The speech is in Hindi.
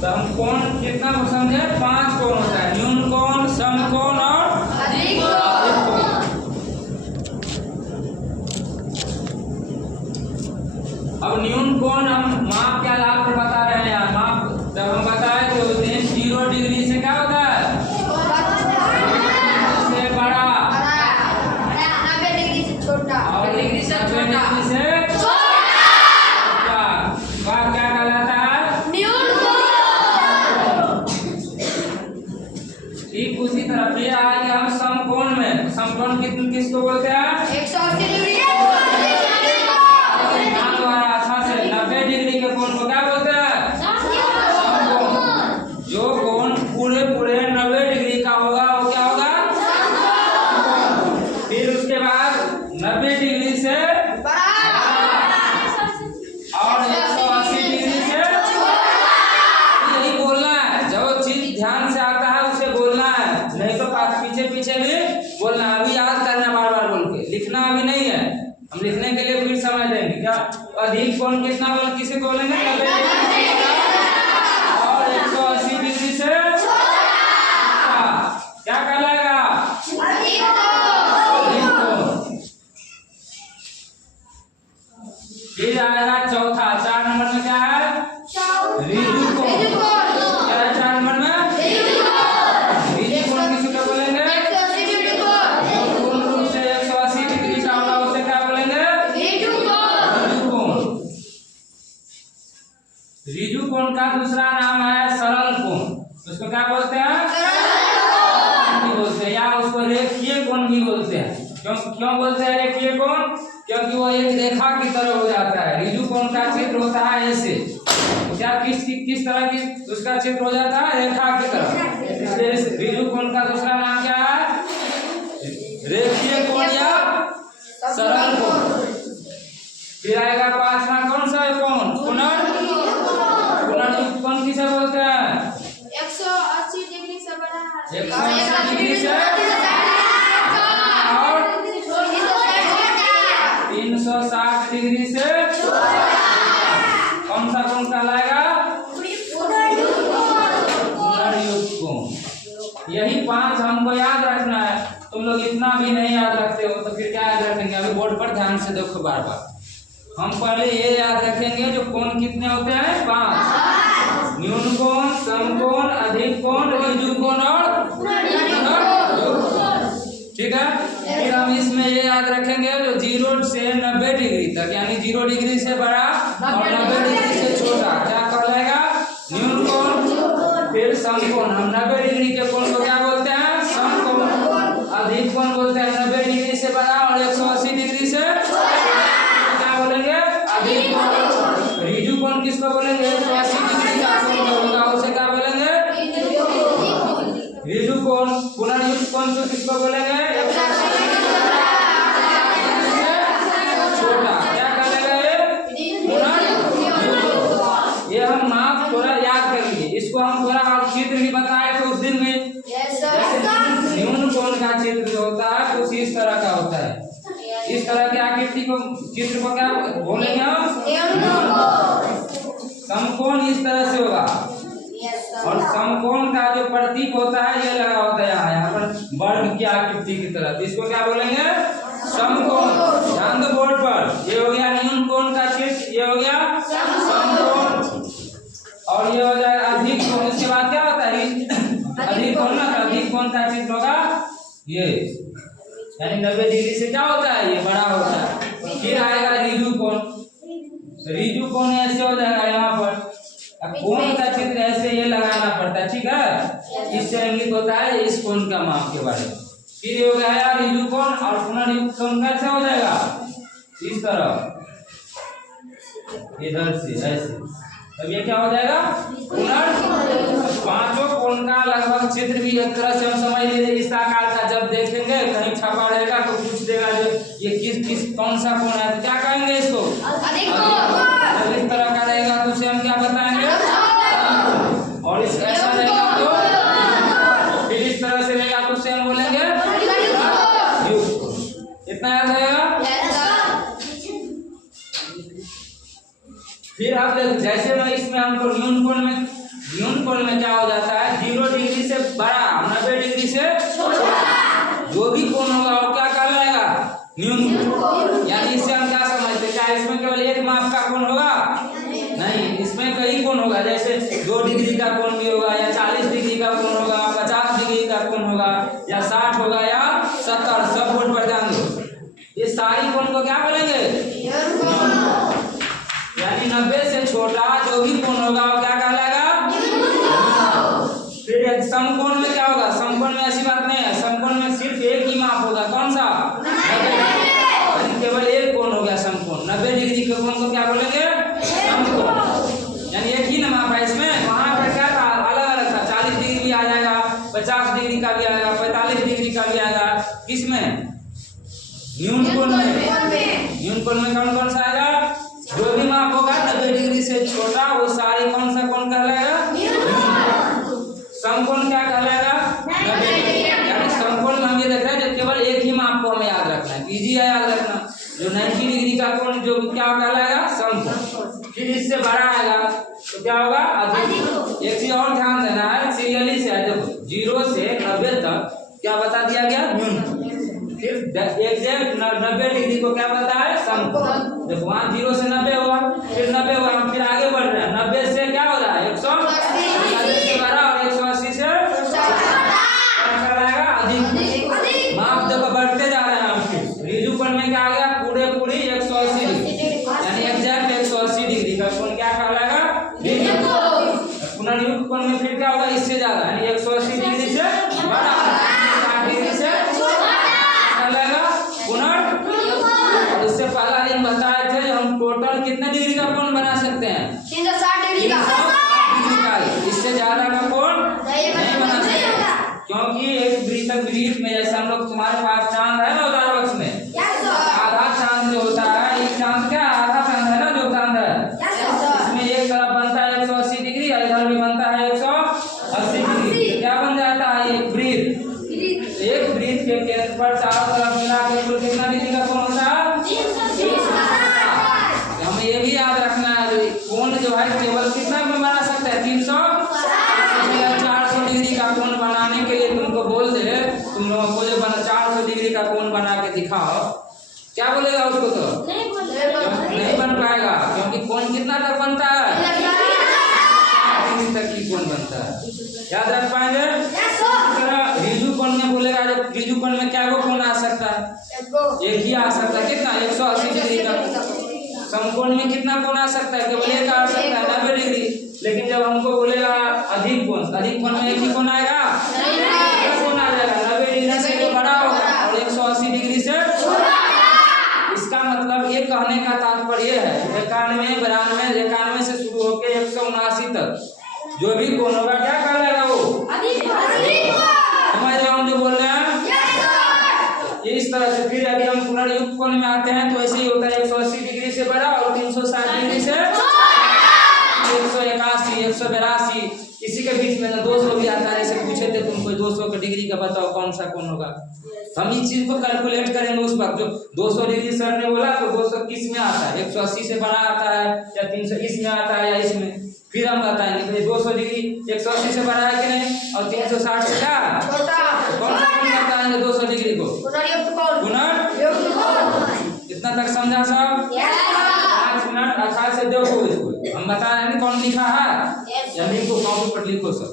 समकोण कितना समझे? 5 कोण होता है, न्यून कोण, समकोण और अधिक कोण। अब न्यून कोण हम माप क्या लाभ पर बता रहे हैं यार। माप जब हम बताए तो 0 डिग्री से क्या होता है? से बड़ा, 90 डिग्री से छोटा, और 90 डिग्री से छोटा, वह क्या कहलाता है? न्यून कोण। ठीक उसी तरह फिर आगे हम समकोण में, समकोण किसको बोलते हैं? 180 डिग्री। अच्छा से 90 डिग्री के कोण को क्या बोलते हैं? समकोण। जो कोण पूरे 90 डिग्री का होगा वो क्या होगा? फिर उसके बाद 90 डिग्री से और 180 डिग्री से, यही बोलना है। जो चीज ध्यान से आता है उसे बोलना है, नहीं तो पीछे पीछे भी बोलना है। अभी याद करना बार बार बोल के, लिखना अभी नहीं है। हम लिखने के लिए फिर समय देंगे। क्या अधिक कोण कितना बोल, किसे बोलेंगे? 90 डिग्री और 180 डिग्री से क्या कहलाएगा? अधिक कोण। फिर आएगा चौथा, 4 नंबर में क्या है? ऋजु कोण। क्या है 4 नंबर में? ऋजु कोण किसको बोलेंगे? 180 डिग्री कोण। पूर्ण रूप से 180 डिग्री का होगा उसे क्या बोलेंगे? ऋजु कोण। ऋजु कोण का दूसरा नाम है सरल कोण। उसको क्या बोलते हैं? भी बोलते हैं, या उसको रेखीय कोण भी बोलते हैं। क्यों बोलते हैं रेखीय कोण? क्योंकि वो एक रेखा की तरह हो जाता है। ऋजु कोण का चित्र होता है ऐसे, क्या किस तरह की उसका चित्र हो जाता है? रेखा की तरह। इसलिए ऋजु कोण का दूसरा नाम क्या है? रेखीय कोण या सरल कोण। फिर आएगा 5वां, कौन सा कोण? पुनर्युक्त कोण किसे बोलते हैं? 180 डिग्री से बड़ा, 180 डिग्री से और 360 डिग्री से कौन सा कोण कहलाएगा? पुनर्युक्त कोण। यही 5 हमको याद रखना है। तुम लोग इतना भी नहीं याद रखते हो तो फिर क्या याद रखेंगे? अभी बोर्ड पर ध्यान से देखो बार बार। हम पहले ये याद रखेंगे जो कोण कितने होते हैं? 5। न्यून कोण, समकोण, अधिक कोण, ऋजु कोण और पुनर्युक्त कोण। ठीक है। फिर हम इसमें ये याद रखेंगे जो 0 से 90 डिग्री तक, यानी 0 डिग्री से बड़ा और 90 डिग्री से छोटा क्या कहलाएगा? न्यून कोण। फिर समकोण, हम 90 डिग्री के कोण को क्या बोलते हैं? समकोण। अधिक कोण बोलते हैं 90 डिग्री से बड़ा और 180 डिग्री से क्या बोलेंगे? अधिक कोण। ऋजु कोण किसको बोलेंगे? 180 डिग्री का कोण जो होगा उसे क्या बोलेंगे? ऋजु कोण। पुनर्युक्त कोण को किसको बोलेंगे? 180 डिग्री से छोटा क्या कहलाएगा? ये पुनर्युक्त। ये हम माप थोड़ा याद करेंगे। इसको हम थोड़ा और चित्र भी बताए थे उस दिन में। न्यून कोण का चित्र जो होता है कुछ इस तरह का होता है। इस तरह की आकृति को, चित्र को क्या बोलेंगे हम? समकोण इस तरह से होगा और समकोण का जो प्रतीक होता है ये लगा होता है यहाँ पर वर्ग की आकृति की तरह। तो इसको क्या बोलेंगे? समकोण। ध्यान दो बोर्ड पर। ये हो गया न्यून कोण का चित्र, ये हो गया समकोण और ये हो जाएगा अधिक कोण। इसके बाद क्या होता है? अधिक कोण ना, अधिक कोण का चित्र होगा ये, यानी 90 डिग्री से क्या होता है? ये बड़ा होता है। फिर आएगा ऋजु कोण। ऋजु कोण ऐसे हो जाएगा यहाँ पर। अब कोण का चित्र ऐसे ये लगाना पड़ता है। ठीक है। इससे इंगित होता है इस कोण का माप के बारे में। फिर ये हो गया ऋजु कोण और पुनर्युक्त कोण कैसे हो जाएगा? इस तरह, इधर से ऐसे। अब ये क्या हो जाएगा? पुनर्युक्त। 5 कोण का लगभग चित्र भी एक तरह से हम समझ लीजिए इस आकार का। जब देखेंगे कहीं छपा रहेगा तो पूछ देगा जो ये किस कौन सा कोण है तो क्या कहेंगे इसको? अधिक कोण। जब इस तरह का रहेगा तो उसे हम क्या बताएंगे? और इस ऐसा रहेगा तो फिर इस तरह से रहेगा तो उसे हम बोलेंगे युक्त। इतना याद रहेगा। फिर अब जैसे मैं इसमें हमको न्यून कोण में क्या हो जाता है, 0 डिग्री से बड़ा 90 डिग्री से जो भी कोण होगा वो क्या कहलाएगा, न्यून कोण। यानी इससे हम क्या समझते हैं, क्या इसमें केवल एक माप का कोण होगा, नहीं, इसमें कई कोण होगा। जैसे 2 डिग्री का कोण भी होगा, या 40 डिग्री का कोण होगा, 50 डिग्री का कोण होगा, या 60 होगा, या 70। सब बोर्ड पर ध्यान दो, ये सारी कोण को क्या बोलेंगे, यानी 90 से छोटा जो भी कोण होगा वो क्या कहलाएगा। फिर समकोण में क्या होगा, समकोण में ऐसी बात नहीं है, समकोण में सिर्फ एक ही माप होगा, कौन सा, केवल एक कोण हो गया समकोण। 90 डिग्री के कोण को क्या बोलेंगे, समकोण। यानी एक ही ना माप है इसमें। वहां पर क्या था, अलग अलग था, 40 डिग्री भी आ जाएगा, 50 डिग्री का भी आएगा, 45 डिग्री का भी आएगा। किसमें, न्यून कोण में। न्यून कोण में कौन कौन सा आएगा, जो भी माप होगा 90 डिग्री से छोटा वो सारी कौन सा कोण कहलाएगा, समकोण क्या कहलाएगा, 90 डिग्री। यानी समकोण में हम ये देख रहे हैं केवल एक ही माप को हमें याद रखना है, इजी है याद रखना। जो 90 डिग्री का कोण जो क्या कहलाएगा, समकोण। फिर इससे बड़ा आएगा तो क्या होगा, अधिक। एक चीज और ध्यान देना है, सीरियली से देखो, 0 से 90 तक क्या बता दिया गया, न्यून। फिर एग्जैक्ट 90 डिग्री को क्या बताया है, समकोण। देखो वहाँ 0 से 90 हुआ, फिर 90 हुआ, हम फिर आगे बढ़ रहे हैं, 90 से क्या हो रहा है, 180 से बड़ा, और 180 से अधिक। माप देखो बढ़ते जा रहे हैं हम। फिर रिजु कोण में क्या आ गया, पूरी 180 डिग्री, यानी एग्जैक्ट 180 डिग्री का कोण क्या कहलाएगा, पुनर्युक्त कोण में फिर क्या होगा, इससे ज्यादा, यानी 180 डिग्री से बड़ा, 60 डिग्री से कहलाएगा पुनर्युक्त। इससे पहला दिन बताए थे हम टोटल कितने डिग्री का कोण बना सकते हैं, 360 डिग्री का। इससे ज्यादा का कोण नहीं बना सकते, क्योंकि एक वृत्त में जैसे हम लोग, तुम्हारे पास चांद है ना उदाहरण बक्स में, आधा चांद जो होता है, एक चांद क्या आधा चांद है ना, जो चांद है इसमें एक तरफ बनता है 180 डिग्री और इधर भी बनता है 180 डिग्री। क्या बन जाता है, एक वृत्त। एक वृत्त के केंद्र पर चारों तरफ मिला के कुल कितना डिग्री का कोण होता है, हमें ये भी याद रखना है, कोण जो है केवल कितना में बना सकता है, 400 डिग्री का कोण बनाने के लिए तुमको बोल दे, तुम लोगों को जो 400 डिग्री का कोण बना के दिखाओ, क्या बोलेगा उसको, तो नहीं बन पाएगा, क्योंकि कोण कितना तक बनता है, 60 डिग्री तक ही कोण बनता है। याद रख पाएंगे। रिजु कोण में बोलेगा, जब रिजु कोण में क्या वो कोण आ सकता है, एक ही आ सकता है, कितना, 180 डिग्री का। समकोण में कितना कोण आ सकता है, केवल एक आ सकता है, 90 डिग्री। लेकिन जब हमको बोलेगा अधिक कोण में एक ही कोण आएगा, कोण आ जाएगा 90 डिग्री से जो बड़ा होगा और 180 डिग्री से। इसका मतलब ये कहने का तात्पर्य है 91, 92, 91 से शुरू होकर 179 तक जो भी कोण होगा क्या कहलाएगा, वो समझ रहे हो हम जो बोल रहे हैं, इस तरह से। फिर अभी हम पुनर्युक्त कोण में आते हैं तो ऐसे ही होता है, 180 डिग्री से बड़ा और 360 डिग्री से 181, 182, इसी के बीच में 200 भी आता है। जैसे पूछे थे तुमको 200 का डिग्री का बताओ कौन सा कोण होगा, हम इस चीज को कैलकुलेट करेंगे उस वक्त। जो 200 डिग्री सर ने बोला तो 200 किस में आता है, 180 से बड़ा आता है या 300 इसमें आता है या इसमें, फिर हम बताएंगे 200 डिग्री 180 से बड़ा है कि नहीं, और 360 से क्या कौन सा कोण बताएंगे 200 डिग्री को, पुनर्युक्त कोण। इतना तक समझा सब? 5 मिनट अच्छा से देखो इसको, हम बता रहे हैं कौन लिखा है, या लिखो कॉपी पर लिखो सब।